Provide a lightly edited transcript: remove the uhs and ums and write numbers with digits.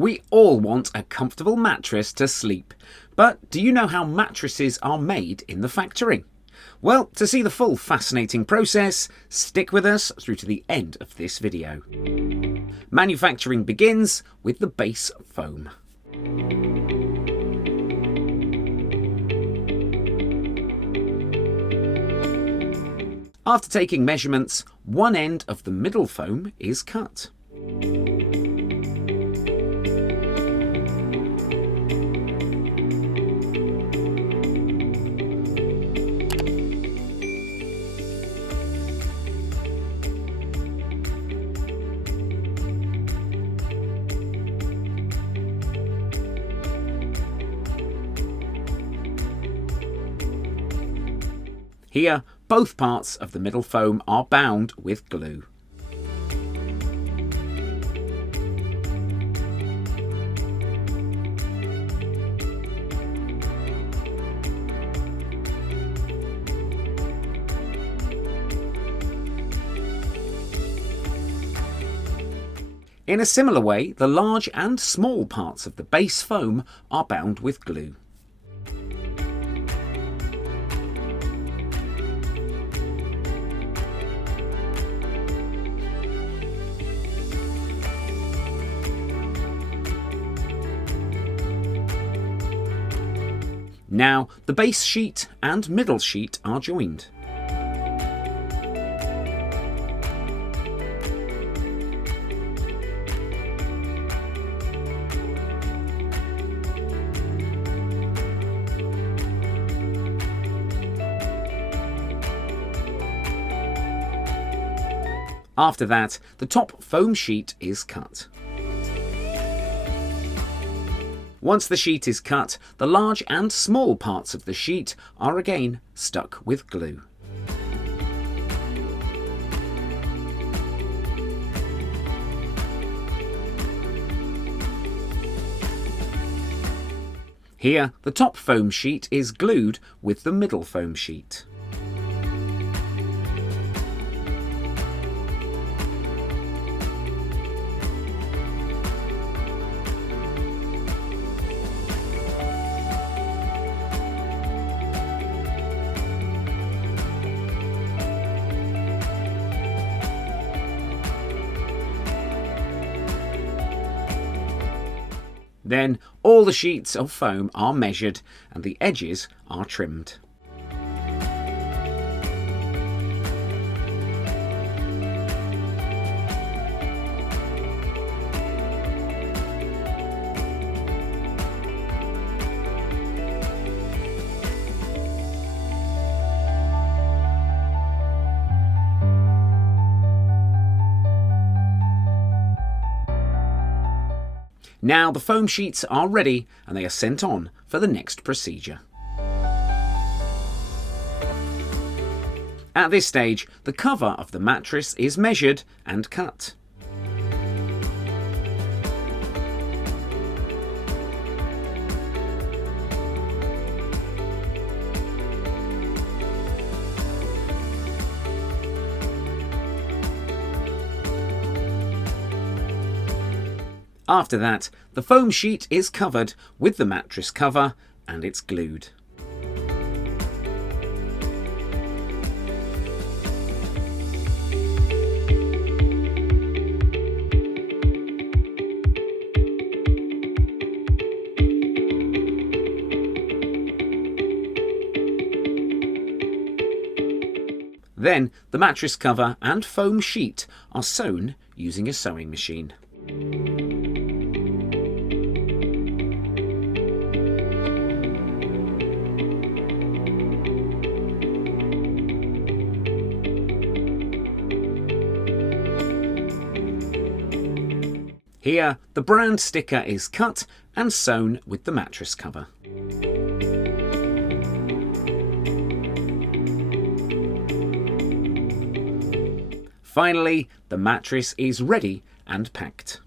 We all want a comfortable mattress to sleep, but do you know how mattresses are made in the factory? Well, to see the full fascinating process, stick with us through to the end of this video. Manufacturing begins with the base foam. After taking measurements, one end of the middle foam is cut. Here, both parts of the middle foam are bound with glue. In a similar way, the large and small parts of the base foam are bound with glue. Now, the base sheet and middle sheet are joined. After that, the top foam sheet is cut. Once the sheet is cut, the large and small parts of the sheet are again stuck with glue. Here, the top foam sheet is glued with the middle foam sheet. Then all the sheets of foam are measured and the edges are trimmed. Now the foam sheets are ready and they are sent on for the next procedure. At this stage, the cover of the mattress is measured and cut. After that, the foam sheet is covered with the mattress cover and it's glued. Then the mattress cover and foam sheet are sewn using a sewing machine. Here, the brand sticker is cut and sewn with the mattress cover. Finally, the mattress is ready and packed.